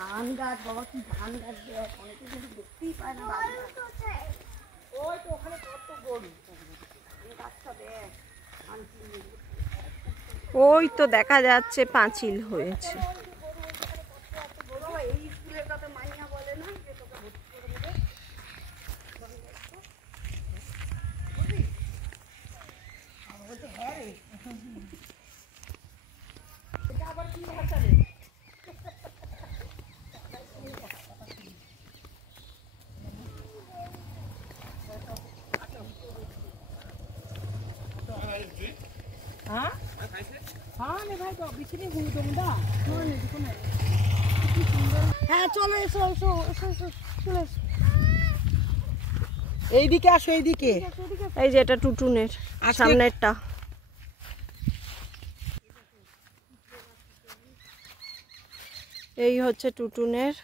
ধান গাছ বাবা, কি ধান গাছ দেখ, অনেকে কিন্তু দেখতেই পায় না। ওই তো ওখানে কত গরু, গাছটা দেখ। ওই তো দেখা যাচ্ছে পাঁচিল হয়েছে। এই স্কুলের কথা মাইয়া বলে না যে তোকে ভর্তি করে দেবে। বলছে হ্যাঁ রে, এটা আবার কি ভাষা রে? हाँ हाँ नहीं भाई तो बिछड़ी हुई तो मुंडा कौन है देखो ना कितनी सुंदर है। चलो एसो एसो एसो एसो चलो এইদিকে আসো, এইদিকে। এই যে এটা টুটুনের সামনেরটা। এই হচ্ছে টুটুনের